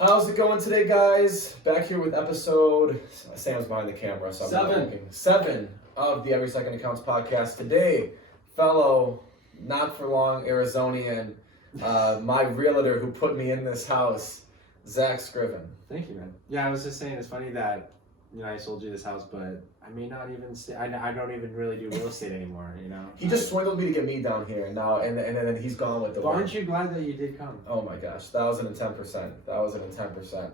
How's it going today, guys? Back here with episode, Sam's behind the camera, so I'm seven of the Every Second Accounts podcast. Today, fellow, not for long Arizonian, my realtor who put me in this house, Zack Scriven. Thank you, man. Yeah, I was just saying, it's funny that, I sold you this house, but I may not even I don't even really do real estate anymore, He just swindled me to get me down here, and now, and then he's gone with the But aren't you glad that you did come? Oh my gosh, 1,010%.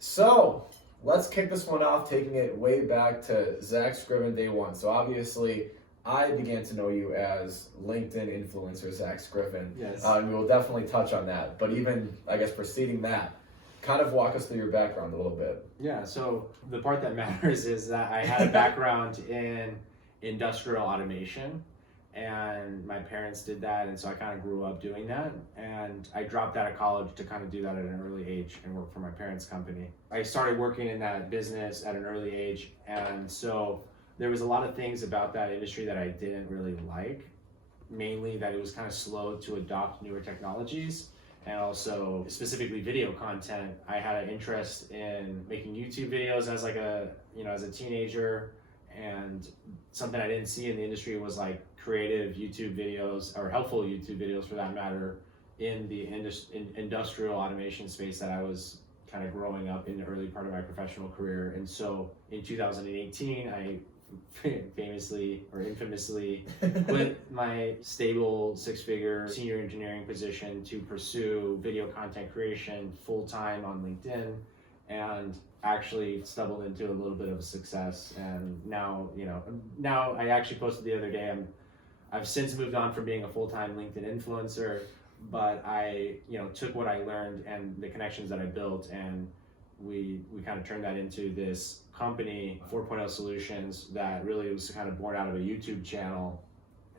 So, let's kick this one off, taking it way back to Zack Scriven day one. So obviously, I began to know you as LinkedIn influencer Zack Scriven. Yes. And we will definitely touch on that. But even, I guess, preceding that, kind of walk us through your background a little bit. Yeah, so the part that matters is that I had a background in industrial automation, and my parents did that, and so I kind of grew up doing that, and I dropped out of college to kind of do that at an early age and work for my parents' company. I started working in that business at an early age, and so there was a lot of things about that industry that I didn't really like, mainly that it was kind of slow to adopt newer technologies. And also specifically video content. I had an interest in making YouTube videos as a teenager, and something I didn't see in the industry was like creative YouTube videos, or helpful YouTube videos for that matter, in the industrial automation space that I was kind of growing up in the early part of my professional career. And so in 2018, I famously or infamously quit my stable six-figure senior engineering position to pursue video content creation full-time on LinkedIn, and actually stumbled into a little bit of a success. And now I actually posted the other day, I've since moved on from being a full-time LinkedIn influencer, but I took what I learned and the connections that I built, and we kind of turned that into this company, 4.0 Solutions, that really was kind of born out of a YouTube channel,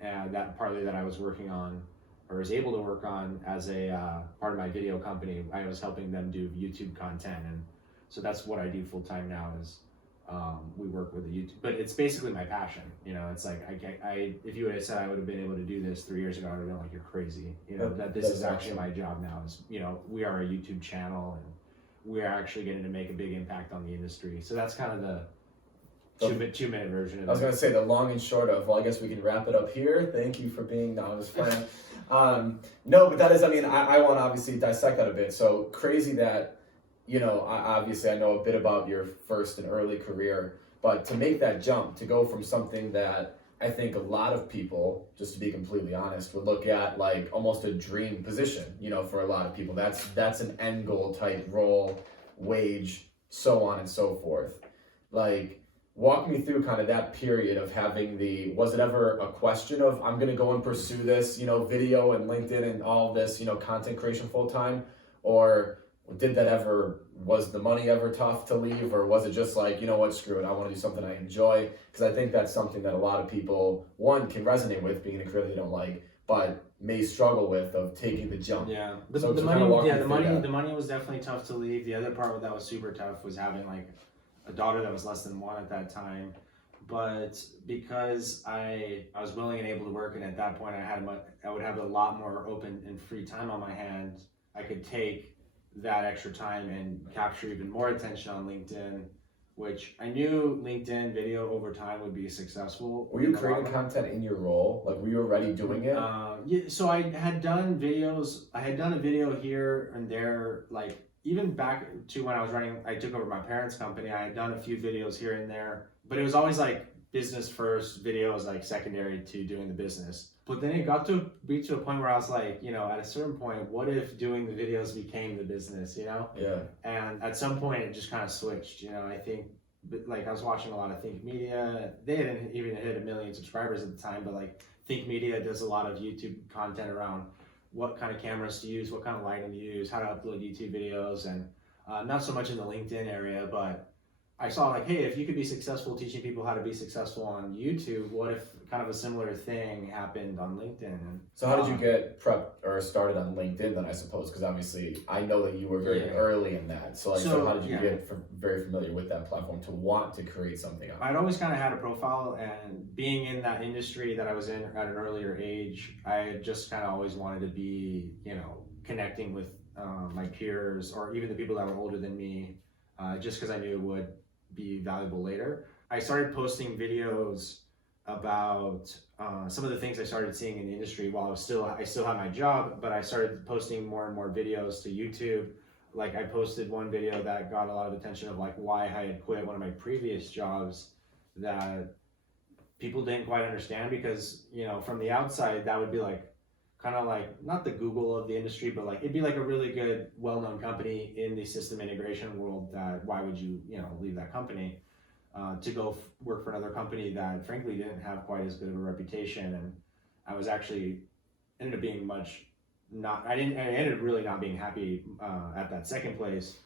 and that partly that I was working on, or was able to work on as a part of my video company. I was helping them do YouTube content, and so that's what I do full time now. Is we work with the YouTube, but it's basically my passion. It's like I if you would have said I would have been able to do this 3 years ago, I would have been like, you're crazy. That this is actually my job now. Is we are a YouTube channel, and we are actually getting to make a big impact on the industry. So that's kind of the two-minute version of it. I was going to say the long and short of, well, I guess we can wrap it up here. Thank you for being, no, I was playing. No, but that is, I want to obviously dissect that a bit. So crazy that, obviously I know a bit about your first and early career, but to make that jump, to go from something that I think a lot of people, just to be completely honest, would look at like almost a dream position, for a lot of people. That's an end goal type role, wage, so on and so forth. Like, walk me through kind of that period of having was it ever a question of, I'm going to go and pursue this, video and LinkedIn and all this, content creation full time? Or was the money ever tough to leave, or was it just like, screw it, I want to do something I enjoy? Because I think that's something that a lot of people, one, can resonate with, being in a career they don't like, but may struggle with, of taking the jump. Yeah, the money was definitely tough to leave. The other part that was super tough was having like a daughter that was less than 1 at that time. But because I was willing and able to work, and at that point I would have a lot more open and free time on my hands, I could take that extra time and capture even more attention on LinkedIn, which I knew LinkedIn video over time would be successful. Were you creating content in your role? Like, were you already doing it? Yeah, so I had done videos. I had done a video here and there, like even back to when I took over my parents' company. I had done a few videos here and there, but it was always like business first, videos like secondary to doing the business. But then it got to be to a point where I was like, at a certain point, what if doing the videos became the business, Yeah. And at some point it just kind of switched, I think, like I was watching a lot of Think Media. They hadn't even hit 1 million subscribers at the time, but like Think Media does a lot of YouTube content around what kind of cameras to use, what kind of lighting to use, how to upload YouTube videos, and not so much in the LinkedIn area, but I saw like, hey, if you could be successful teaching people how to be successful on YouTube, what if kind of a similar thing happened on LinkedIn? So how did you get prepped or started on LinkedIn then, I suppose? Because obviously I know that you were very early in that. So how did you get very familiar with that platform to want to create something on it? I'd always kind of had a profile, and being in that industry that I was in at an earlier age, I just kind of always wanted to be, connecting with my peers, or even the people that were older than me, just because I knew it would be valuable later. I started posting videos about some of the things I started seeing in the industry while I still had my job, but I started posting more and more videos to YouTube. Like I posted one video that got a lot of attention of like why I had quit one of my previous jobs that people didn't quite understand, because from the outside that would be like kind of like not the Google of the industry, but like it'd be like a really good well-known company in the system integration world, that why would you leave that company to go work for another company that frankly didn't have quite as good of a reputation. And I was actually ended up being I ended up really not being happy at that second place,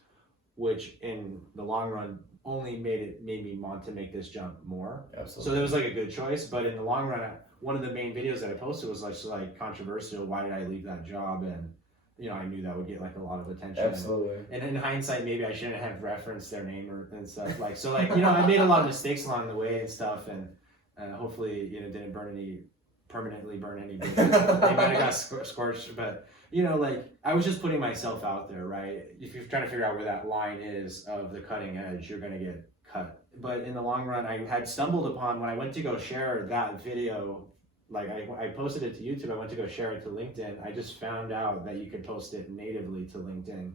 which in the long run only made me want to make this jump more. Absolutely. So that was like a good choice, but in the long run, one of the main videos that I posted was like controversial. Why did I leave that job? And I knew that would get like a lot of attention. Absolutely. And in hindsight, maybe I shouldn't have referenced their name and stuff. Like so, like I made a lot of mistakes along the way and stuff, and hopefully didn't permanently burn any bridges. They might have got scorched, but like I was just putting myself out there, right? If you're trying to figure out where that line is of the cutting edge, you're gonna get cut. But in the long run, I had stumbled upon, when I went to go share that video, like I posted it to YouTube, I went to go share it to LinkedIn. I just found out that you could post it natively to LinkedIn.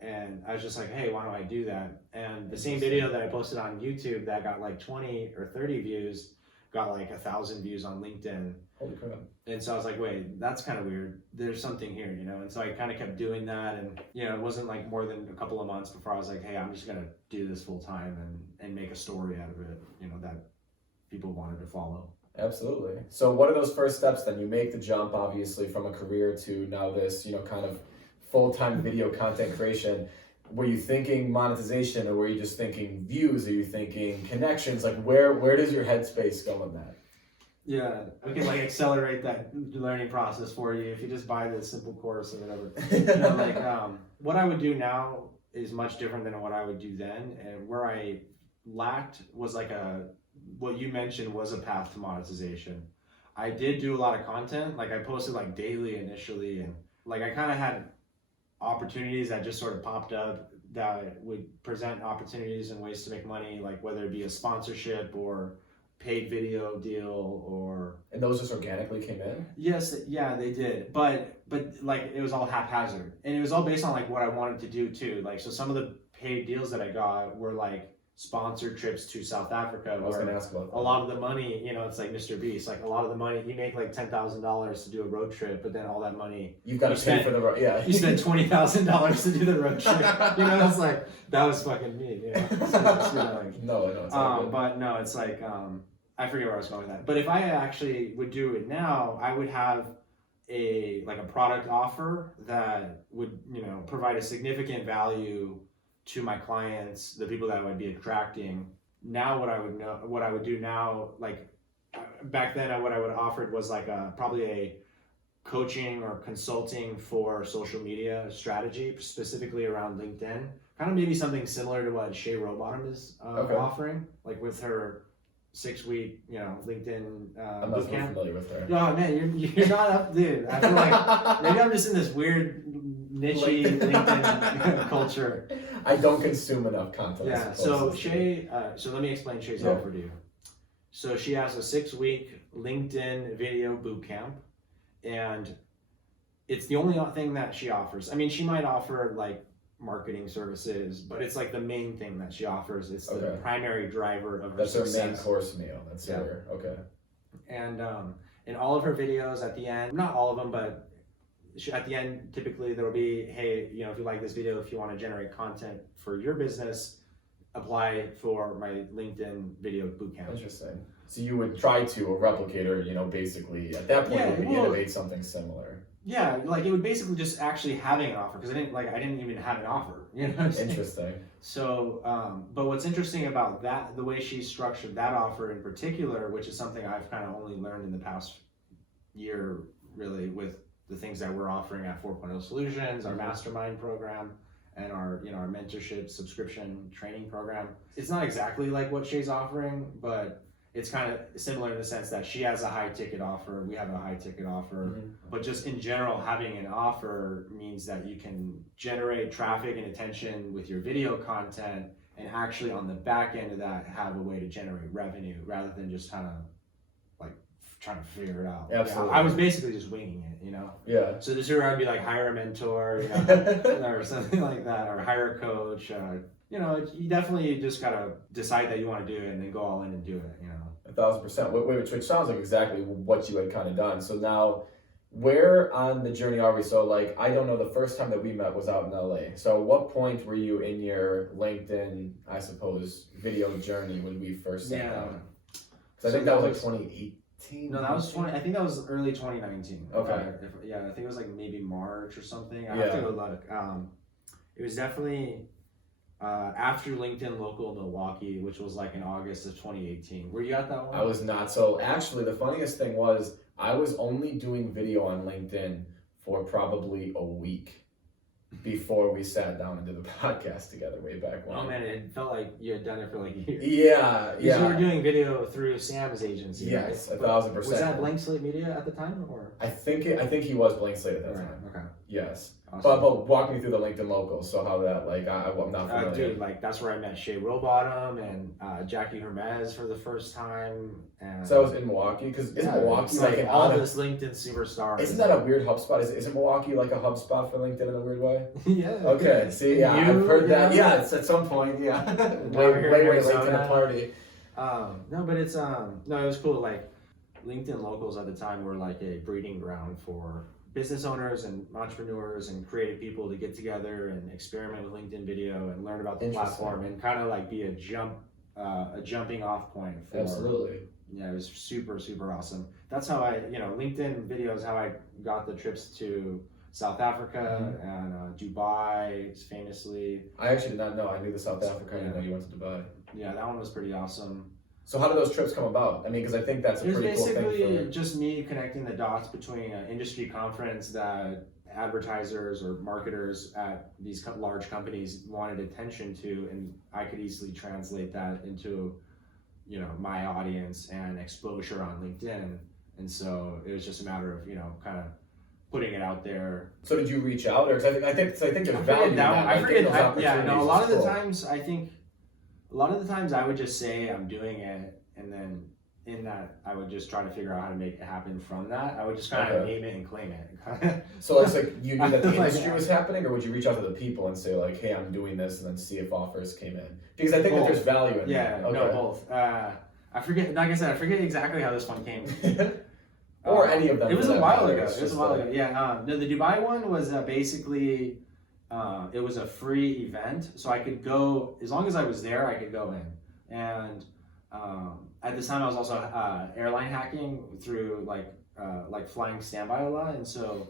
And I was just like, hey, why don't I do that? And the same video that I posted on YouTube that got like 20 or 30 views got like 1,000 views on LinkedIn. Holy crap. And so I was like, wait, that's kind of weird. There's something here, And so I kind of kept doing that. And, it wasn't like more than a couple of months before I was like, hey, I'm just going to do this full time and make a story out of it, that people wanted to follow. Absolutely. So what are those first steps then? You make the jump, obviously, from a career to now this, kind of full-time video content creation. Were you thinking monetization, or were you just thinking views? Are you thinking connections? Like where does your headspace go in that? Yeah, we can like accelerate that learning process for you if you just buy this simple course or whatever. What I would do now is much different than what I would do then. And where I lacked was what you mentioned was a path to monetization. I did do a lot of content. Like I posted like daily initially, and like I kind of had opportunities that just sort of popped up that would present opportunities and ways to make money, like whether it be a sponsorship or paid video deal or... And those just organically came in? Yes, yeah, they did. But like it was all haphazard. And it was all based on like what I wanted to do too. Like, so some of the paid deals that I got were like sponsored trips to South Africa. I was going to ask about that. A lot of the money, it's like Mr. Beast. Like a lot of the money, you make like $10,000 to do a road trip, but then all that money... You've got to pay for the road, yeah. You spent $20,000 to do the road trip. It's like, that was fucking me, No, it's not good. But no, it's like... I forget where I was going with that. But if I actually would do it now, I would have a product offer that would, provide a significant value to my clients, the people that I would be attracting. Now what I would do now, like back then what I would have offered was like probably a coaching or consulting for social media strategy, specifically around LinkedIn. Kind of maybe something similar to what Shay Rowbottom is offering, like with her 6-week, LinkedIn I'm not familiar with her. No, man, you're not up, dude. I feel like maybe I'm just in this weird niche-y LinkedIn culture. I don't consume enough content. Yeah. So Shay, so let me explain Shay's offer to you. So she has a 6-week LinkedIn video bootcamp, and it's the only thing that she offers. I mean, she might offer like marketing services, but it's like the main thing that she offers. It's the primary driver of her success. That's her main course meal. That's her. Okay. And in all of her videos at the end, not all of them, but at the end, typically there will be, hey, if you like this video, if you want to generate content for your business, apply for my LinkedIn video bootcamp. Interesting. So you would try to, a replicator, basically at that point would innovate something similar. Yeah, like it would basically just actually having an offer, because I didn't even have an offer. Interesting. So, but what's interesting about that, the way she structured that offer in particular, which is something I've kind of only learned in the past year, really, with the things that we're offering at 4.0 Solutions, our mastermind program, and our mentorship subscription training program. It's not exactly like what Shay's offering, but it's kind of similar in the sense that she has a high ticket offer, we have a high ticket offer, but just in general, having an offer means that you can generate traffic and attention with your video content, and actually on the back end of that have a way to generate revenue rather than just kind of like trying to figure it out. Absolutely. I was basically just winging it, you know? Yeah. So this year I'd be like, hire a mentor, you know, or something like that, or hire a coach. You know, you definitely just gotta decide that you want to do it and then go all in and do it, you know? 1,000%, which sounds like exactly what you had kind of done. So now, where on the journey are we? So like, I don't know, the first time that we met was out in LA. So what point were you in your LinkedIn, I suppose, video journey when we first sat down? Because I think that was like 2018. No, that was 20. I think that was early 2019. Okay. I think it was like maybe March or something. I have to go look. It was definitely after LinkedIn Local Milwaukee, which was like in August of 2018. Were you at that one? I was not. So actually, the funniest thing was I was only doing video on LinkedIn for probably a week before we sat down and did the podcast together way back when. Oh man, it felt like you had done it for like years. Yeah. You were doing video through Sam's agency. Yes, right? 1,000%. Was that Blank Slate Media at the time, or? I think he was Blank Slate at that time. Okay. Yes. Awesome. But walk me through the LinkedIn Local. So how that, like, I'm not familiar. Dude, like that's where I met Shea Rowbottom and Jackie Hermes for the first time. And So that was in Milwaukee? Because isn't Milwaukee like an all this LinkedIn superstars? Isn't that a weird hub spot? Isn't Milwaukee like a hub spot for LinkedIn in a weird way? Yeah. Okay. See, yeah, I've heard that. Yeah, it's at some point. Yeah. way late to the party. No, but it's no, it was cool. Like LinkedIn Locals at the time were like a breeding ground for business owners and entrepreneurs and creative people to get together and experiment with LinkedIn video and learn about the platform and kind of like be a jumping off point for. Absolutely. Yeah, it was super, super awesome. That's how LinkedIn video is how I got the trips to South Africa and Dubai famously. I actually did not know. I knew the South Africa. I didn't know you went to Dubai. Yeah, that one was pretty awesome. So how did those trips come about? I mean, because I think that's a pretty cool thing. It was basically just me connecting the dots between an industry conference that advertisers or marketers at these large companies wanted attention to, and I could easily translate that into, my audience and exposure on LinkedIn. And so it was just a matter of, kind of putting it out there. So did you reach out, or I think there's value in that. I forget. A lot of the times I think. A lot of the times I would just say I'm doing it, and then in that I would just try to figure out how to make it happen from that. I would just kind of name it and claim it. So it's like you knew that the industry was happening, or would you reach out to the people and say like, hey, I'm doing this, and then see if offers came in? Because I think that there's value in that. Yeah, no, both. I forget, like I said, I forget exactly how this one came. Or any of them. It was a while ago. Yeah, no, the Dubai one was basically... it was a free event, so I could go, as long as I was there, I could go in. And at this time I was also airline hacking through like flying standby a lot, and so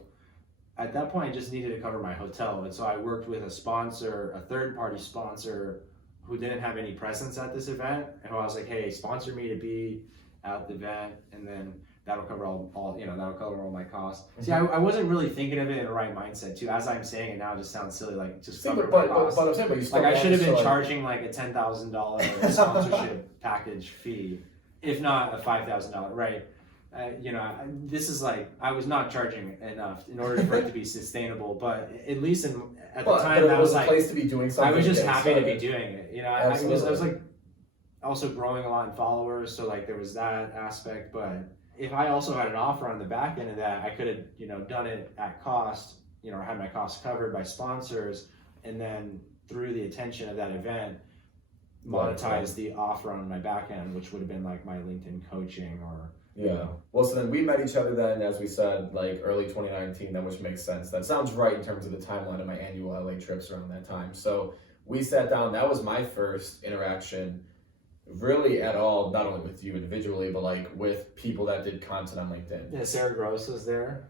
at that point I just needed to cover my hotel. And so I worked with a third-party sponsor who didn't have any presence at this event, and I was like, hey, sponsor me to be at the event, and then that'll cover that'll cover all my costs. See, I wasn't really thinking of it in the right mindset too. As I'm saying it now, it just sounds silly, like just cover my costs. But I'm saying, you still I should have been charging like a $10,000 sponsorship package fee, if not a $5,000, right? This is like I was not charging enough in order for it to be sustainable, but at least at the time that was a place to be doing something. I was just happy to be doing it. I was like also growing a lot in followers, so like there was that aspect, but. If I also had an offer on the back end of that, I could have, done it at cost, or had my costs covered by sponsors, and then through the attention of that event, monetize the offer on my back end, which would have been like my LinkedIn coaching or. Yeah. Well, so then we met each other then, as we said, like early 2019, then, which makes sense. That sounds right in terms of the timeline of my annual LA trips around that time. So we sat down. That was my first interaction. Really at all, not only with you individually, but like with people that did content on LinkedIn. Yeah, Sarah Gross was there.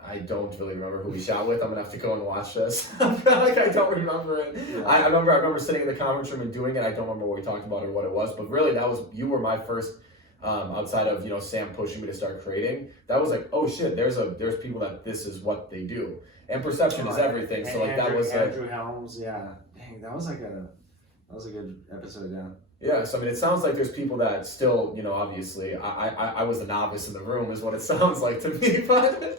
I don't really remember who we shot with. I'm gonna have to go and watch this. I feel like I don't remember it. Yeah. I remember sitting in the conference room and doing it. I don't remember what we talked about or what it was, but really you were my first outside of Sam pushing me to start creating. That was like, oh shit, there's people that this is what they do, and perception is everything. So like Andrew Helms, yeah, dang, that was like That was a good episode, yeah. Yeah, so I mean, it sounds like there's people that still, you know, obviously, I was the novice in the room, is what it sounds like to me, but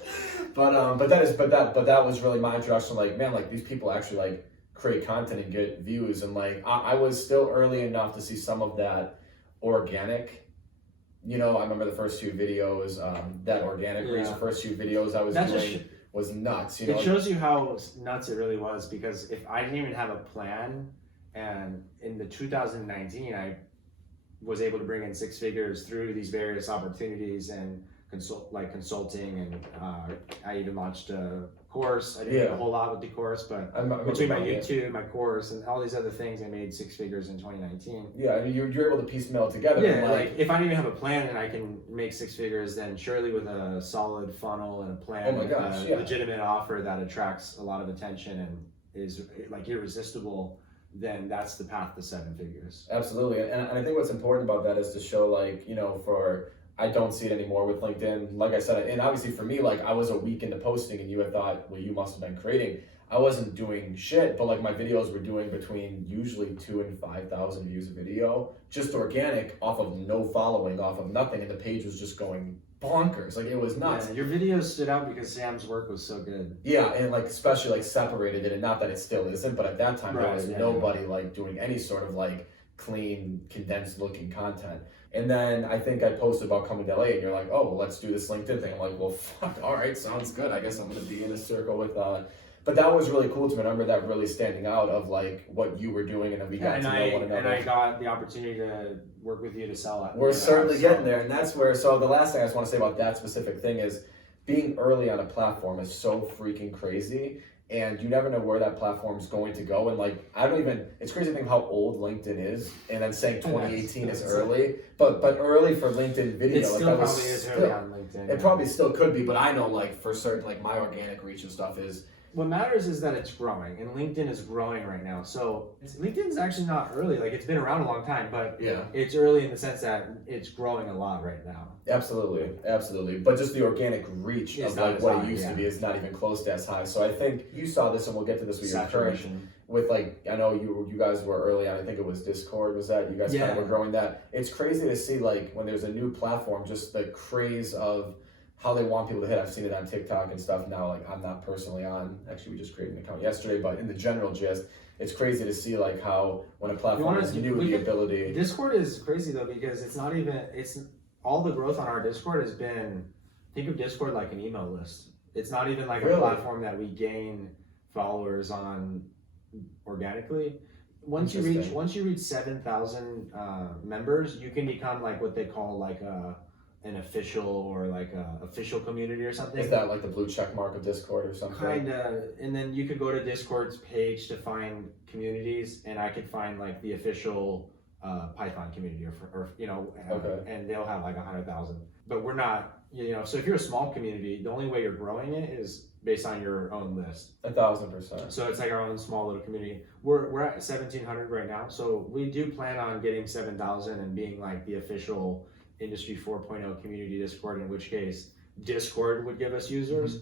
that was really my introduction. Like, man, like these people actually like create content and get views, and like I was still early enough to see some of that organic. You know, I remember the first few videos, that organic reach, the first few videos I was doing was nuts. You know, it shows you how nuts it really was, because if I didn't even have a plan. And in the 2019, I was able to bring in 6 figures through these various opportunities and consulting, and I even launched a course. I didn't do a whole lot with the course, but between my YouTube, my course, and all these other things, I made 6 figures in 2019. Yeah, I mean, you're able to piecemeal it together. Yeah, like if I didn't even have a plan and I can make 6 figures, then surely with a solid funnel and a plan, legitimate offer that attracts a lot of attention and is like irresistible, then that's the path to 7 figures. Absolutely. And I think what's important about that is to show, like, you know, I don't see it anymore with LinkedIn. Like I said, and obviously for me, like I was a week into posting and you had thought, well, you must have been creating. I wasn't doing shit, but like my videos were doing between usually 2,000 and 5,000 views a video, just organic, off of no following, off of nothing. And the page was just going bonkers. Like it was nuts. Yeah, your videos stood out because Sam's work was so good. Yeah, and like especially like separated it, and not that it still isn't, but at that time there was nobody like doing any sort of like clean, condensed looking content. And then I think I posted about coming to LA, and you're like, oh, well, let's do this LinkedIn thing. I'm like, well, fuck, all right, sounds good. I guess I'm gonna be in a circle with but that was really cool to remember that really standing out of like what you were doing, and then we got to know one another. And I got the opportunity to work with you to sell it. We're certainly getting there, and that's where. So the last thing I just want to say about that specific thing is, being early on a platform is so freaking crazy, and you never know where that platform is going to go. And like, I don't even. It's crazy to think how old LinkedIn is, and then saying 2018 is early, but early for LinkedIn video. It like still that probably was is early on LinkedIn. It probably still could be, but I know like for certain, like my organic reach and stuff is. What matters is that it's growing, and LinkedIn is growing right now. So LinkedIn's actually not early. Like it's been around a long time, but it's early in the sense that it's growing a lot right now. Absolutely. But just the organic reach of like what it used to be is not even close to as high. So I think you saw this, and we'll get to this with your current. With like, I know you guys were early on. I think it was Discord. Was that you guys kind of were growing that? It's crazy to see like when there's a new platform, just the craze of how they want people to hit. I've seen it on TikTok and stuff now. Like I'm not personally on. Actually, we just created an account yesterday. But in the general gist, it's crazy to see like how when a platform is new, the ability. Discord is crazy though, because it's not even. It's all the growth on our Discord has been. Think of Discord like an email list. It's not even like a platform that we gain followers on organically. Once you reach 7,000 members, you can become like what they call like an official or like a official community or something. Is that like the blue check mark of Discord or something? Kinda, and then you could go to Discord's page to find communities, and I could find like the official Python community or you know, and they'll have like 100,000. But we're not, you know. So if you're a small community, the only way you're growing it is based on your own list. 1,000%. So it's like our own small little community. We're at 1,700 right now, so we do plan on getting 7,000 and being like the official Industry 4.0 community Discord, in which case Discord would give us users.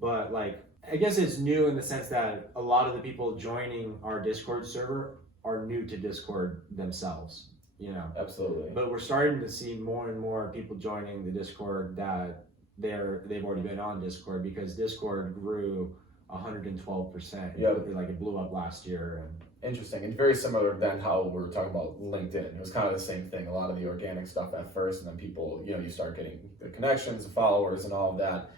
But like, I guess it's new in the sense that a lot of the people joining our Discord server are new to Discord themselves, you know. Absolutely. But we're starting to see more and more people joining the Discord that they've already been on Discord, because Discord grew 112%. Yeah. Like it blew up last year. And interesting, and very similar than how we were talking about LinkedIn. It was kind of the same thing. A lot of the organic stuff at first, and then people, you know, you start getting the connections, the followers, and all of that.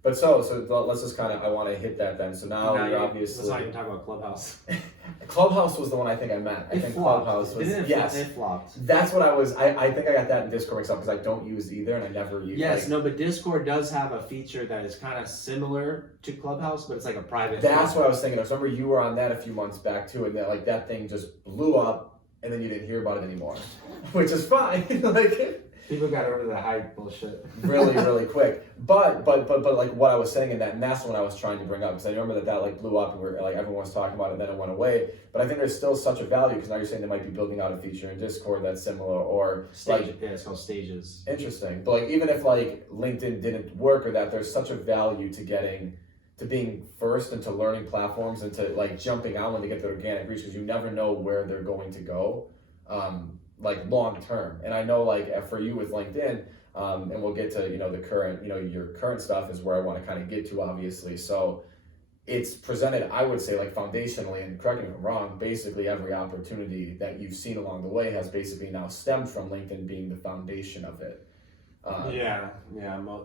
But so let's just kind of, I want to hit that then. So now you're obviously. Let's not even talk about Clubhouse. Clubhouse was the one I think I meant. I think flopped. Clubhouse was. It flopped. That's what I was. I think I got that in Discord mixed up because I don't use either, and I never use. Yes, no, but Discord does have a feature that is kind of similar to Clubhouse, but it's like a private. That's what I was thinking of. So I remember you were on that a few months back too, and that thing just blew up, and then you didn't hear about it anymore, which is fine. Like. People got over the hype bullshit really quick. But like what I was saying in that, and that's what I was trying to bring up, because I remember that like blew up and we're like everyone was talking about it, and then it went away. But I think there's still such a value, because now you're saying they might be building out a feature in Discord that's similar, or like it's called Stages. Interesting. But like even if like LinkedIn didn't work or that, there's such a value to getting to being first into learning platforms and to like jumping out when they get the organic reach, because you never know where they're going to go, like long term. And I know like for you with LinkedIn, and we'll get to, you know, the current, you know, your current stuff is where I want to kind of get to, obviously. So it's presented, I would say, like foundationally, and correct me if I'm wrong, basically every opportunity that you've seen along the way has basically now stemmed from LinkedIn being the foundation of it.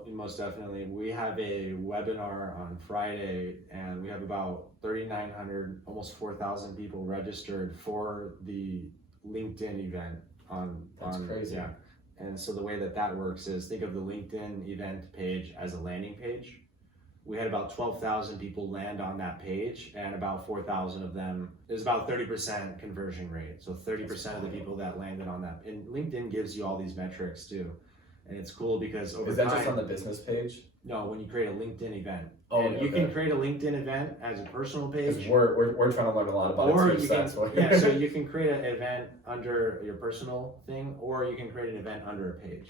Most definitely. We have a webinar on Friday, and we have about 3,900, almost 4,000 people registered for the LinkedIn event. That's crazy. Yeah. And so the way that works is, think of the LinkedIn event page as a landing page. We had about 12,000 people land on that page, and about 4,000 of them, there's about 30% conversion rate. So 30% of the people that landed on that, and LinkedIn gives you all these metrics too. And it's cool because over time. Is that just on the business page? No, when you create a LinkedIn event. Oh, and you can create a LinkedIn event as a personal page. Because we're trying to learn a lot about it too, so you can create an event under your personal thing, or you can create an event under a page.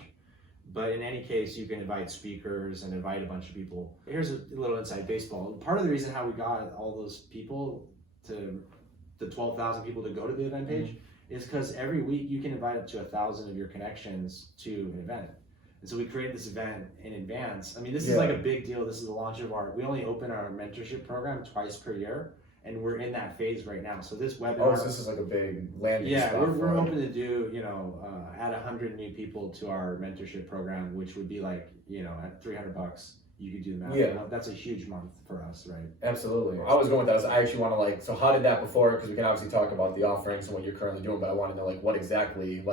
But in any case, you can invite speakers and invite a bunch of people. Here's a little inside baseball. Part of the reason how we got all those people the 12,000 people to go to the event page is because every week you can invite up to 1,000 of your connections to an event. And so we created this event in advance. I mean, this is like a big deal. This is the launch of we only open our mentorship program twice per year, and we're in that phase right now. So this webinar. Oh, so this is like a big landing spot. Yeah, we're hoping to do, add 100 new people to our mentorship program, which would be like, at $300, you could do the math. Yeah. That's a huge month for us, right? Absolutely. I was going with that. I actually want to so how did that before, because we can obviously talk about the offerings and what you're currently doing, but I want to know what exactly,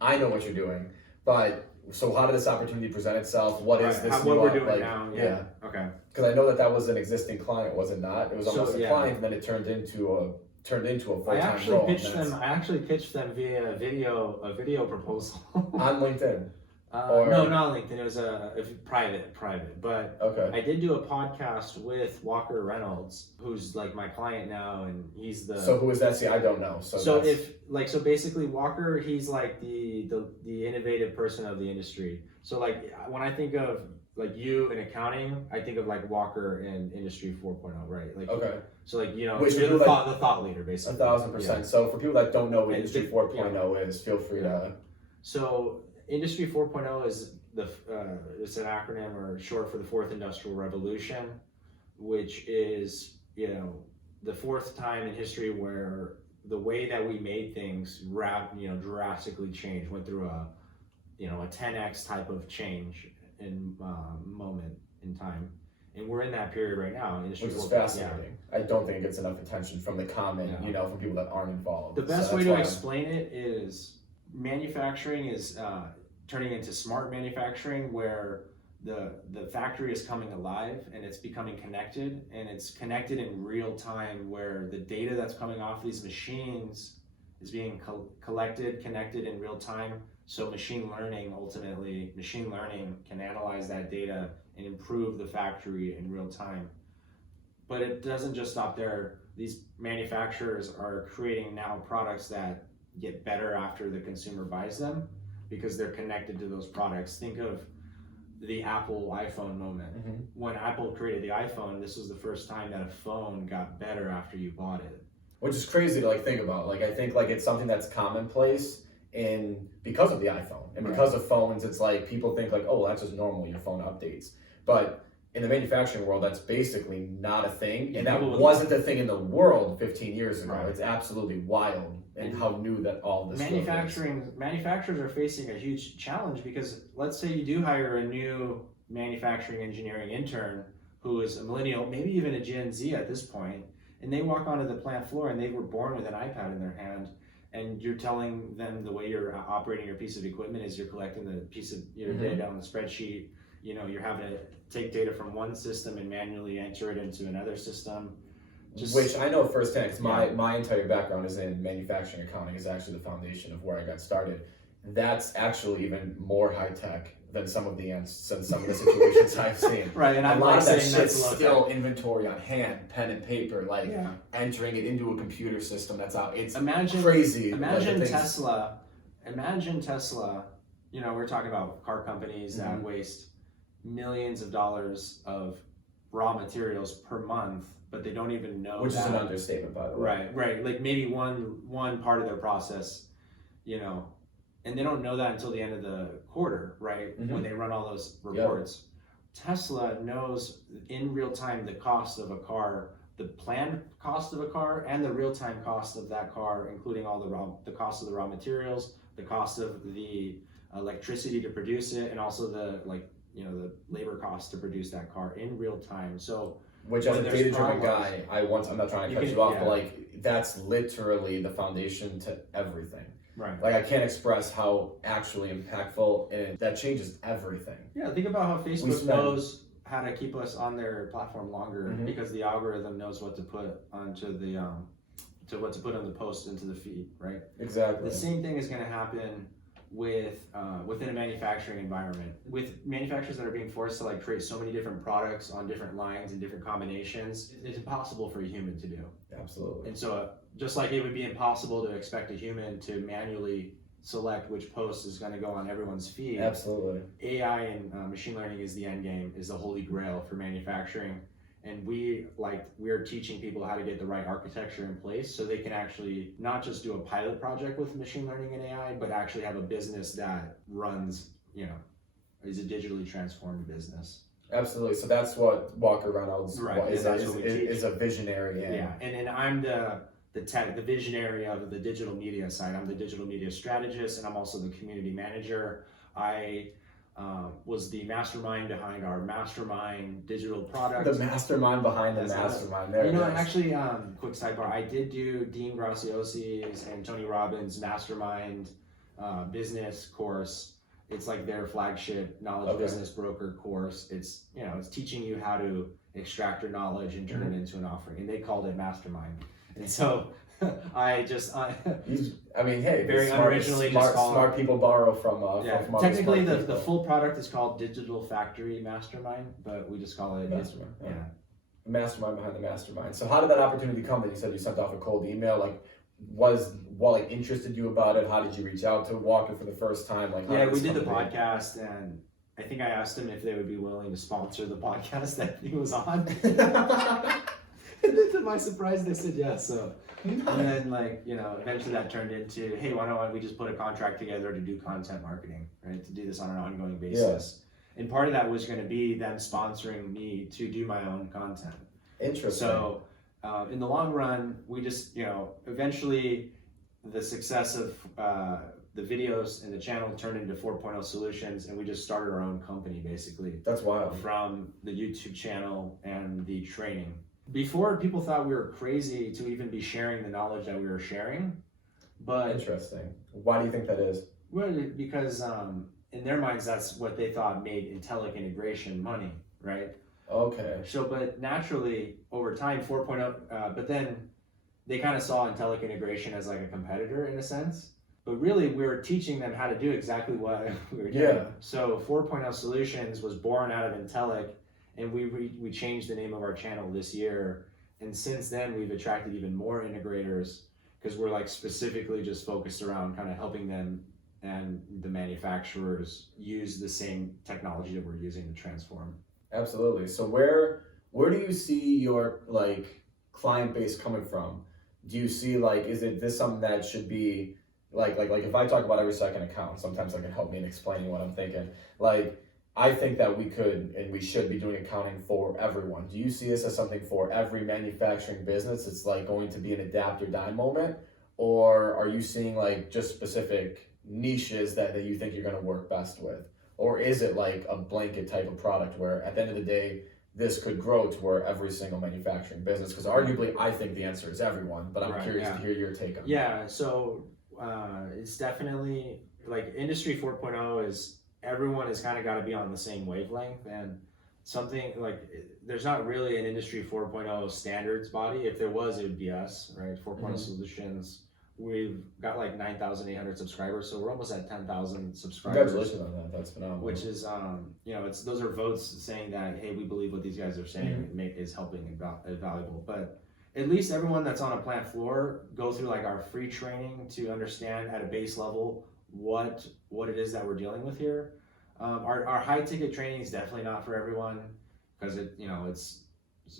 I know what you're doing, but so how did this opportunity present itself? What is this? What we're doing now? Yeah. Okay. Because I know that was an existing client, was it not? It was almost a client, and then it turned into a full-time role. I actually pitched them via a video proposal on LinkedIn. No, not LinkedIn. It was a private. But okay. I did do a podcast with Walker Reynolds, who's like my client now, and he's the. So who is that? See, I don't know. So basically Walker, he's like the innovative person of the industry. So when I think of you in accounting, I think of Walker in Industry 4.0, right? Okay. So which you're the thought leader, basically. 1,000%. Yeah. So for people that don't know what Industry 4.0 is, feel free to. So Industry 4.0 is it's an acronym or short for the Fourth Industrial Revolution, which is the fourth time in history where the way that we made things drastically changed, went through a 10x type of change in moment in time, and we're in that period right now. Which is fascinating. I don't think it gets enough attention from the common, from people that aren't involved. The best way to explain it is manufacturing is turning into smart manufacturing, where the factory is coming alive and it's becoming connected, and it's connected in real time, where the data that's coming off these machines is being connected in real time. So machine learning can analyze that data and improve the factory in real time. But it doesn't just stop there. These manufacturers are creating now products that get better after the consumer buys them, because they're connected to those products. Think of the Apple iPhone moment. Mm-hmm. When Apple created the iPhone, this was the first time that a phone got better after you bought it. Which is crazy to think about. I think it's something that's commonplace because of the iPhone and because of phones. It's people think oh, that's just normal, your phone updates. But in the manufacturing world, that's basically not a thing, and that wasn't a thing in the world 15 years ago. Right. It's absolutely wild, and how new that all this manufacturers are facing a huge challenge, because let's say you do hire a new manufacturing engineering intern who is a millennial, maybe even a Gen Z at this point, and they walk onto the plant floor and they were born with an iPad in their hand, and you're telling them the way you're operating your piece of equipment is you're collecting the piece of data on the spreadsheet. You're having to take data from one system and manually enter it into another system. Which I know firsthand, because my entire background is in manufacturing. Accounting is actually the foundation of where I got started. That's actually even more high tech than some of the situations I've seen. Right, and a lot of that shit's still inventory on hand, pen and paper, entering it into a computer system that's out. It's crazy. Imagine Tesla. We're talking about car companies that waste millions of dollars of raw materials per month, but they don't even know Which that. is an understatement, by the way. Right. Like maybe one part of their process, you know, and they don't know that until the end of the quarter, right? Mhm. When they run all those reports. Tesla knows in real time the cost of a car, the planned cost of a car, and the real time cost of that car, including all the cost of the raw materials, the cost of the electricity to produce it, and also the the labor cost to produce that car in real time. So which, as a there's data-driven problems, guy, I'm not trying to cut can- you off, yeah. but like that's literally the foundation to everything. Right. Like I can't express how actually impactful, and that changes everything. Yeah, think about how Facebook spend- knows how to keep us on their platform longer Mhm. because the algorithm knows what to put onto the what to put on the post into the feed, right? Exactly. The same thing is going to happen with within a manufacturing environment, with manufacturers that are being forced to like create so many different products on different lines and different combinations. It's impossible for a human to do. Absolutely. And so just like it would be impossible to expect a human to manually select which post is going to go on everyone's feed. Absolutely. AI and machine learning is the end game, is the holy grail for manufacturing. And we're teaching people how to get the right architecture in place so they can actually not just do a pilot project with machine learning and AI, but actually have a business that runs, is a digitally transformed business. Absolutely. So that's what Walker Reynolds is a visionary. And I'm the visionary of the digital media side. I'm the digital media strategist, and I'm also the community manager. I was the mastermind behind our mastermind digital product. The mastermind behind the mastermind. There actually, quick sidebar, I did do Dean Graciosi's and Tony Robbins' mastermind business course. It's like their flagship knowledge business broker course. It's it's teaching you how to extract your knowledge and turn it into an offering, and they called it mastermind. And so hey, very smart people borrow from technically the full product is called Digital Factory Mastermind, but we just call it mastermind. Mastermind behind the mastermind. So how did that opportunity come? That you said you sent off a cold email. Like, what interested you about it? How did you reach out to Walker for the first time? Like, we did the podcast, and I think I asked him if they would be willing to sponsor the podcast that he was on. And then to my surprise, they said yes. So, and then eventually that turned into, hey, why don't we just put a contract together to do content marketing, right? To do this on an ongoing basis. Yeah. And part of that was going to be them sponsoring me to do my own content. Interesting. So, in the long run, we just, eventually the success of the videos and the channel turned into 4.0 Solutions, and we just started our own company basically. That's wild. From the YouTube channel and the training. Before, people thought we were crazy to even be sharing the knowledge that we were sharing, but interesting. Why do you think that is? Well, because in their minds, that's what they thought made Intellic integration money, right? Okay. So, but naturally, over time, 4.0, but then they kind of saw Intellic integration as like a competitor in a sense. But really, we were teaching them how to do exactly what we were doing. Yeah. So 4.0 Solutions was born out of Intellic, and we changed the name of our channel this year. And since then, we've attracted even more integrators because we're like specifically just focused around kind of helping them and the manufacturers use the same technology that we're using to transform. Absolutely. So where do you see your client base coming from? Do you see is it this something that should be like if I talk about every second account, sometimes that can help me in explaining what I'm thinking. I think that we could and we should be doing accounting for everyone. Do you see this as something for every manufacturing business? It's going to be an adapt or die moment, or are you seeing just specific niches that you think you're going to work best with? Or is it a blanket type of product where at the end of the day, this could grow to where every single manufacturing business, because arguably I think the answer is everyone, but I'm curious to hear your take on that. Yeah, so it's definitely Industry 4.0 is everyone has kind of got to be on the same wavelength, and something there's not really an Industry 4.0 standards body. If there was, it would be us, right? 4.0 Solutions. We've got 9,800 subscribers, so we're almost at 10,000 subscribers. Congratulations on that. That's phenomenal. Which is, those are votes saying that, hey, we believe what these guys are saying is helping and valuable. But at least everyone that's on a plant floor go through our free training to understand at a base level what it is that we're dealing with here. Our high ticket training is definitely not for everyone because it's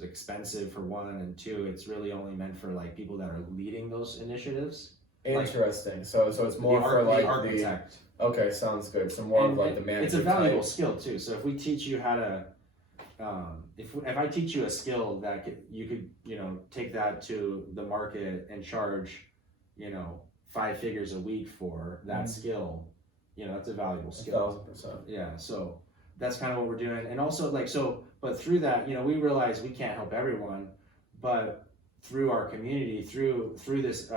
expensive for one, and two, it's really only meant for like people that are leading those initiatives. Interesting. So it's more for The like architect. Okay, sounds good. So more of like the manager. It's a valuable type. skill too. So if we teach you how to, if I teach you a skill that you could take that to the market and charge, 5 figures a week for that skill, that's a valuable skill. 1,000%. Yeah. So that's kind of what we're doing, and also but through that, we realize we can't help everyone, but through our community, through this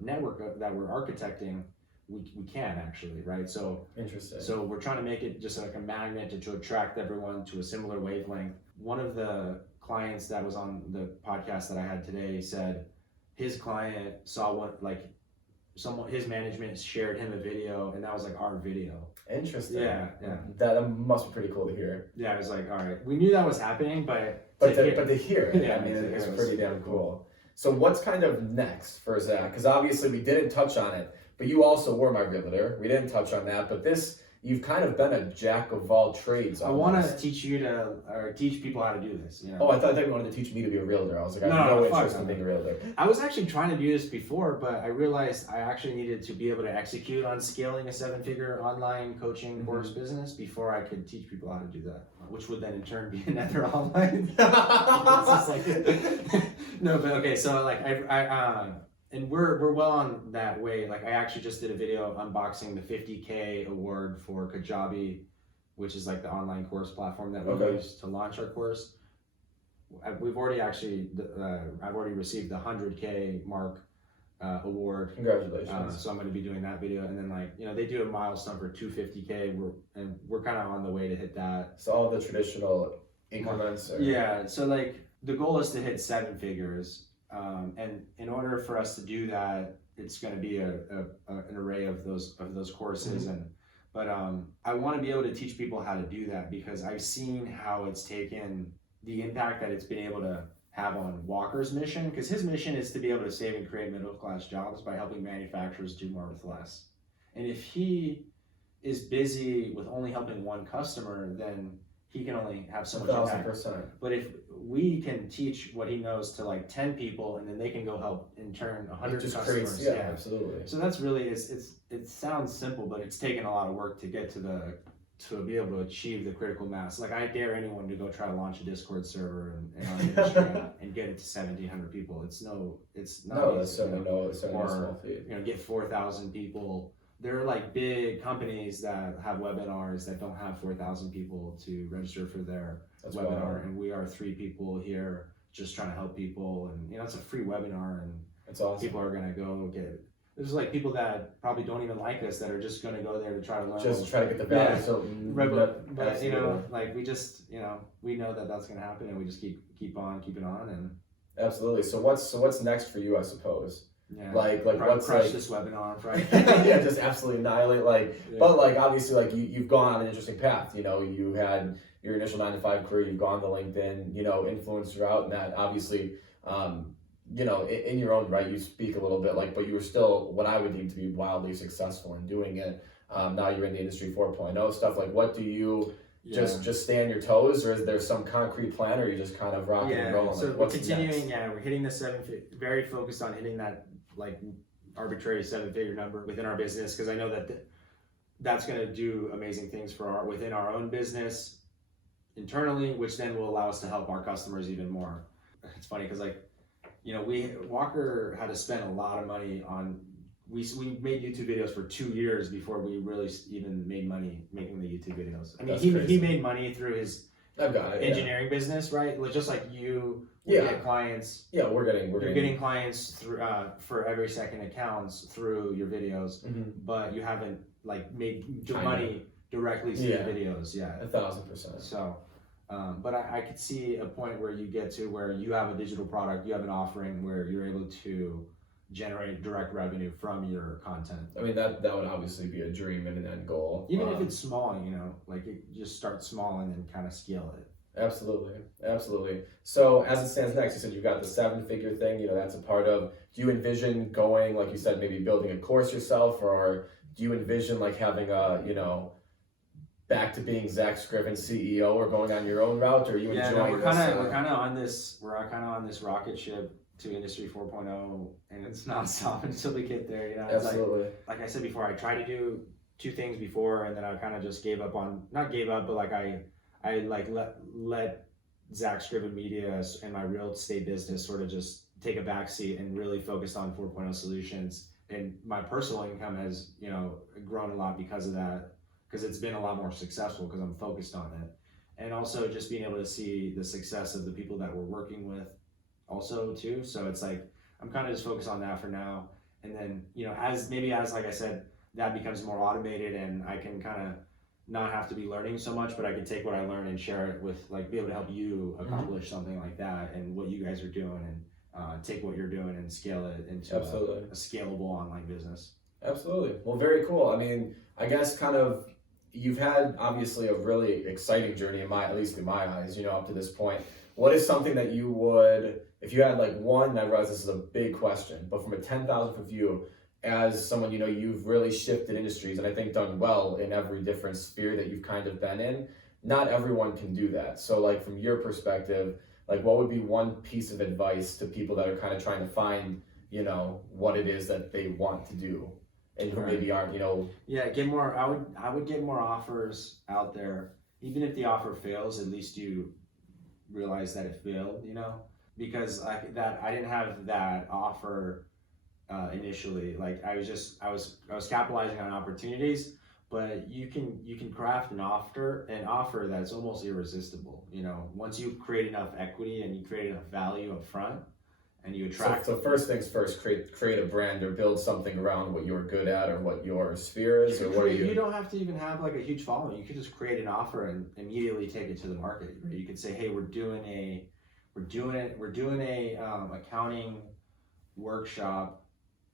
network that we're architecting, we can actually, right? So interesting. So we're trying to make it just like a magnet to attract everyone to a similar wavelength. One of the clients that was on the podcast that I had today said his client saw his management shared him a video, and that was like our video. Interesting. Yeah. That must be pretty cool to hear. Yeah, I was like, all right, we knew that was happening, but to hear it, yeah, I mean, it's pretty damn cool. So what's kind of next for Zack? Because obviously we didn't touch on it, but you also were my realtor. We didn't touch on that, but you've kind of been a jack of all trades. I want to teach people how to do this. Oh, I thought you wanted to teach me to be a realtor. I was like, I have no interest in being a realtor. I was actually trying to do this before, but I realized I actually needed to be able to execute on scaling a 7-figure online coaching course business before I could teach people how to do that, which would then in turn be another online. No, but okay, so like and we're well on that way. Like I actually just did a video unboxing the 50K award for Kajabi, which is like the online course platform that we use to launch our course. We've already I've already received the 100K mark award. Congratulations. So I'm going to be doing that video, and then they do a milestone for 250K. We're kind of on the way to hit that. So all the traditional increments. Yeah. So like the goal is to hit 7 figures. And in order for us to do that, it's going to be an array of those courses, but I want to be able to teach people how to do that, because I've seen how it's taken the impact that it's been able to have on Walker's mission, because his mission is to be able to save and create middle class jobs by helping manufacturers do more with less. And if he is busy with only helping one customer, then he can only have so much impact. 1,000%. But if we can teach what he knows to like 10 people, and then they can go help in turn 100 customers. Yeah, absolutely. So that's really it sounds simple, but it's taken a lot of work to get to be able to achieve the critical mass. Like I dare anyone to go try to launch a Discord server in our industry and get it to 1,700 people. It's not that's certainly no small feat. Get 4,000 people. There are like big companies that have webinars that don't have 4,000 people to register for their webinar, and we are 3 people here just trying to help people, and it's a free webinar, and it's awesome. People are gonna go get it. There's like people that probably don't even like us that are just gonna go there to try to learn. Just to try to get the value. Yeah. So, but like we just we know that that's gonna happen, and we just keep on keeping on, and absolutely. So what's next for you, I suppose? Yeah, like what's crush this webinar on Friday. Yeah, just absolutely annihilate. But like obviously, like you've gone on an interesting path. You had your initial 9-to-5 career. You've gone to LinkedIn. Influenced throughout, and that obviously, in your own right, you speak a little bit but you were still what I would deem to be wildly successful in doing it. Now you're in the industry 4.0 stuff. Like, what do you? Just stay on your toes, or is there some concrete plan, or you just kind of rocking and rolling? So we're continuing. Next? We're hitting the very focused on hitting that arbitrary 7-figure number within our business, because I know that that's going to do amazing things within our own business internally, which then will allow us to help our customers even more. It's funny because Walker had to spend a lot of money on. We made YouTube videos for 2 years before we really even made money making the YouTube videos. I mean, he made money through his engineering business, right? Just like you get clients. Yeah, we're getting clients through for every second accounts through your videos, but you haven't made money directly through the videos. Yeah, 1,000%. So, but I could see a point where you get to where you have a digital product, you have an offering where you're able to generate direct revenue from your content. I mean, that would obviously be a dream and an end goal. Even if it's small, you just start small and then kind of scale it. Absolutely. So as it stands next, you said you got the 7-figure thing, that's a part of. Do you envision going, like you said, maybe building a course yourself, or do you envision having a, back to being Zack Scriven CEO or going on your own route, or are you enjoying we're kind of on this rocket ship to Industry 4.0, and it's not stopping until we get there. You know, it's Absolutely. Like I said before, I tried to do 2 things before, and then I kind of just gave up on, not gave up, but like I like let Zack Scriven Media and my real estate business sort of just take a backseat and really focused on 4.0 solutions. And my personal income has, you know, grown a lot because of that, because it's been a lot more successful because I'm focused on it. And also just being able to see the success of the people that we're working with also too. So it's like, I'm kind of just focused on that for now. And then, you know, as like I said, that becomes more automated and I can kind of not have to be learning so much, but I can take what I learn and share it with, like, be able to help you accomplish something like that and what you guys are doing, and take what you're doing and scale it into a scalable online business. Absolutely. Well, very cool. I mean, I guess kind of you've had obviously a really exciting journey at least in my eyes, you know, up to this point. What is something that you would, if you had like one, I realize this is a big question, but from a 10,000 foot view, as someone, you know, you've really shifted industries and I think done well in every different sphere that you've kind of been in. Not everyone can do that. So like from your perspective, like what would be one piece of advice to people that are kind of trying to find, you know, what it is that they want to do and who maybe aren't, you know. Yeah, I would get more offers out there. Even if the offer fails, at least you realize that it failed, you know, because I didn't have that offer initially. Like I was capitalizing on opportunities, but you can craft an offer that's almost irresistible. You know, once you create enough equity and you create enough value up front, and you attract. So first things first, create a brand or build something around what you're good at or what your sphere is, or what are you. You don't have to even have like a huge following. You could just create an offer and immediately take it to the market. You could say, hey, we're doing a accounting workshop,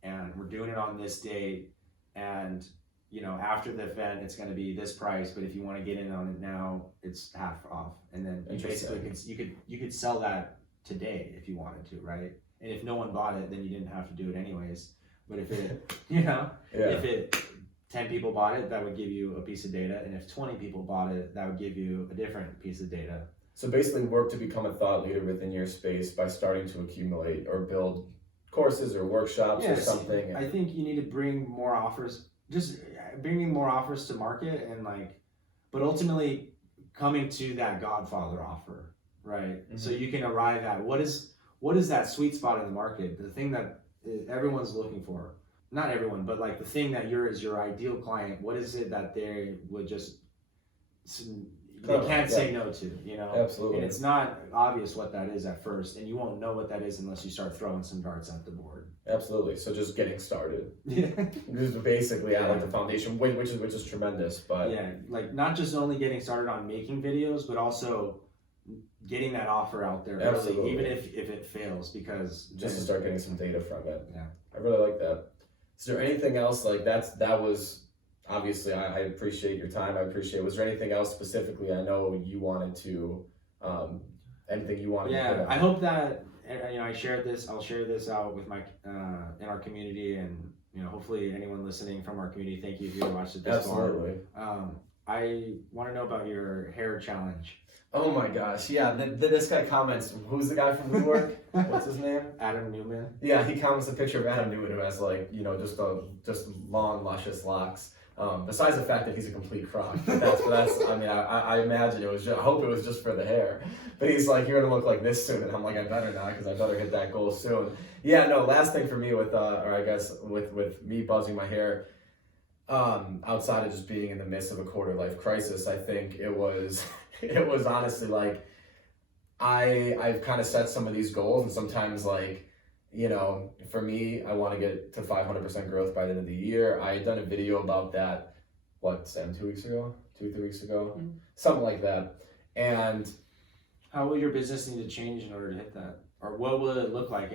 and we're doing it on this date, and you know, after the event, it's going to be this price, but if you want to get in on it now, it's half off. And then you basically you could sell that today if you wanted to, right? And if no one bought it, then you didn't have to do it anyways. But if it, you know, if 10 people bought it, that would give you a piece of data. And if 20 people bought it, that would give you a different piece of data. So basically work to become a thought leader within your space by starting to accumulate or build courses or workshops or something. I think you need to bring more offers, just bringing more offers to market, and like, but ultimately coming to that Godfather offer, right? Mm-hmm. So you can arrive at what is that sweet spot in the market, the thing that everyone's looking for. Not everyone, but like the thing that is your ideal client. What is it that they would just, they can't say no to, you know? Absolutely. And it's not obvious what that is at first, and you won't know what that is unless you start throwing some darts at the board. Absolutely. So just getting started. Yeah. This is basically like the foundation, which is tremendous. But yeah, like not just only getting started on making videos, but also getting that offer out there early, even if it fails, because just to start getting some data from it. Yeah, I really like that. Is there anything else like that was obviously I appreciate your time. Was there anything else specifically I know you wanted to anything you wanted to put up? I hope that, you know, I'll share this out with my in our community, and you know, hopefully anyone listening from our community, thank you if you watched it this far. Absolutely. I want to know about your hair challenge. Oh my gosh, yeah, this guy comments, who's the guy from New York? What's his name? Adam Newman. Yeah, he comments a picture of Adam Newman who has like, you know, just long, luscious locks. Besides the fact that he's a complete crock. That's I mean, I imagine I hope it was just for the hair. But he's like, you're gonna look like this soon, and I'm like, I better not, because I better hit that goal soon. Yeah, no, last thing for me with me buzzing my hair, outside of just being in the midst of a quarter life crisis, I think it was honestly like I've kind of set some of these goals, and sometimes like, you know, for me, I want to get to 500% growth by the end of the year. I had done a video about that, Sam, 2 weeks ago, 2-3 weeks ago, something like that. And how will your business need to change in order to hit that, or what will it look like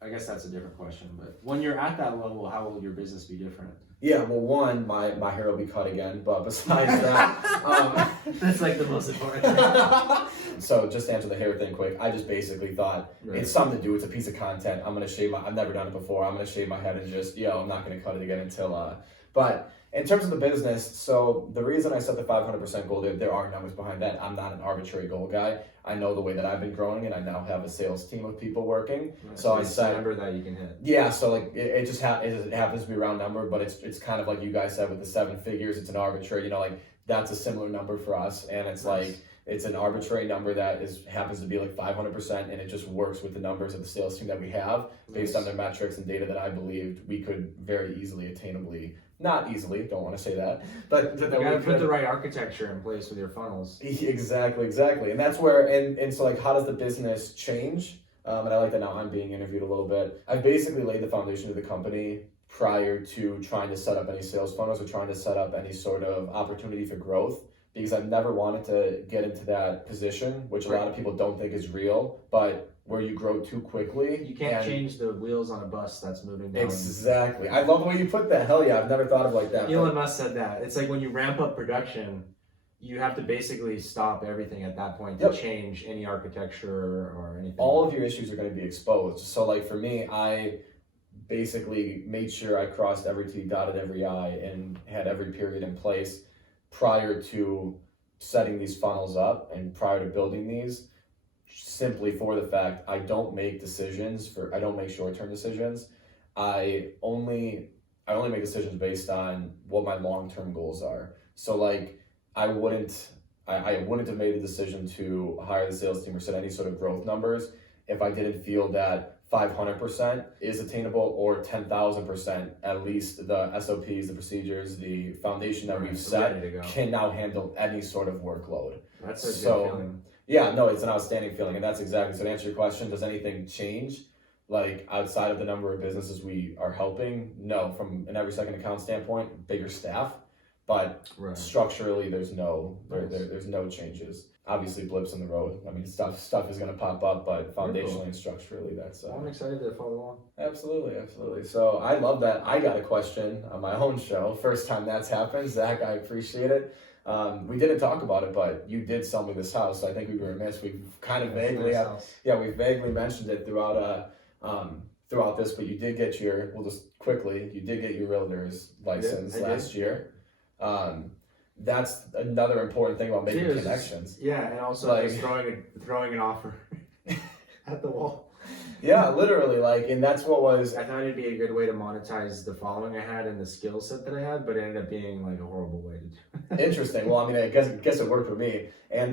I guess that's a different question, but when you're at that level, how will your business be different? Yeah, well, one, my hair will be cut again, but besides that... that's like the most important thing. So just to answer the hair thing quick, I just basically thought, it's something to do, it's a piece of content, I'm going to shave I've never done it before, I'm going to shave my head and just, I'm not going to cut it again until But in terms of the business, so the reason I set the 500% goal, there are numbers behind that. I'm not an arbitrary goal guy. I know the way that I've been growing, and I now have a sales team of people working. Right. So I it's set a number that you can hit. Yeah, so like it happens to be a round number, but it's kind of like you guys said with the 7 figures. It's an arbitrary, like that's a similar number for us, and it's like it's an arbitrary number that happens to be like 500%, and it just works with the numbers of the sales team that we have based on their metrics and data that I believed we could very easily, attainably. Not easily, don't want to say that, but you gotta put the right architecture in place with your funnels. Exactly, and that's where and so like how does the business change? And I like that now I'm being interviewed a little bit. I basically laid the foundation of the company prior to trying to set up any sales funnels or trying to set up any sort of opportunity for growth, because I've never wanted to get into that position, which a lot of people don't think is real, but where you grow too quickly. You can't change the wheels on a bus that's moving down. Exactly. I love the way you put that. Hell yeah, I've never thought of it like that. Elon Musk said that. It's like when you ramp up production, you have to basically stop everything at that point to change any architecture or anything. All of your issues are going to be exposed. So like for me, I basically made sure I crossed every T, dotted every I, and had every period in place prior to setting these funnels up and prior to building these, simply for the fact I don't make short-term decisions. I only make decisions based on what my long-term goals are. So like I wouldn't have made a decision to hire the sales team or set any sort of growth numbers if I didn't feel that 500% is attainable, or 10,000%, at least the SOPs, the procedures, the foundation that we've set can now handle any sort of workload. That's a good feeling. Yeah, no, it's an outstanding feeling, and that's exactly, so to answer your question, does anything change? Like outside of the number of businesses we are helping? No, from an every second account standpoint, bigger staff, but structurally there's no changes. Obviously blips in the road. I mean, stuff is going to pop up, but foundationally and structurally, that's... I'm excited to follow along. Absolutely. So I love that. I got a question on my own show. First time that's happened. Zach, I appreciate it. We didn't talk about it, but you did sell me this house. So I think we were remiss. We've kind of vaguely... we vaguely mentioned it throughout this, but you did get your Realtor's license last year. That's another important thing about making connections. And also just throwing an offer at the wall. Yeah, literally, and that's what was... I thought it'd be a good way to monetize the following I had and the skill set that I had, but it ended up being a horrible way to do it. Interesting. Well, I mean, I guess it worked for me. And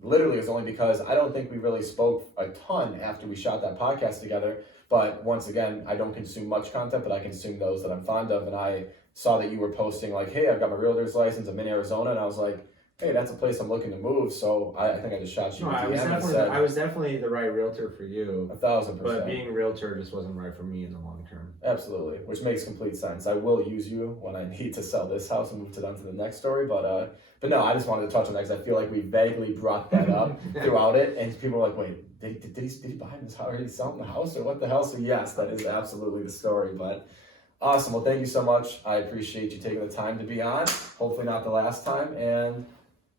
literally, it's only because I don't think we really spoke a ton after we shot that podcast together. But once again, I don't consume much content, but I consume those that I'm fond of. And I saw that you were posting hey, I've got my realtor's license, I'm in Arizona, and I was like, hey, that's a place I'm looking to move. So I think I just shot you. No, I was definitely the right realtor for you. 1,000%. But being a realtor just wasn't right for me in the long term. Absolutely, which makes complete sense. I will use you when I need to sell this house and move on to the next story. But no, I just wanted to touch on that because I feel like we vaguely brought that up throughout it, and people are like, wait, did he buy this house? Did he sell the house, or what the hell? So yes, that is absolutely the story. But awesome. Well, thank you so much. I appreciate you taking the time to be on. Hopefully not the last time. And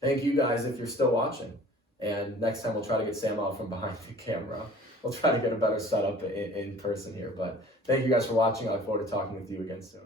thank you guys if you're still watching. And next time we'll try to get Sam out from behind the camera. We'll try to get a better setup in person here. But thank you guys for watching. I look forward to talking with you again soon.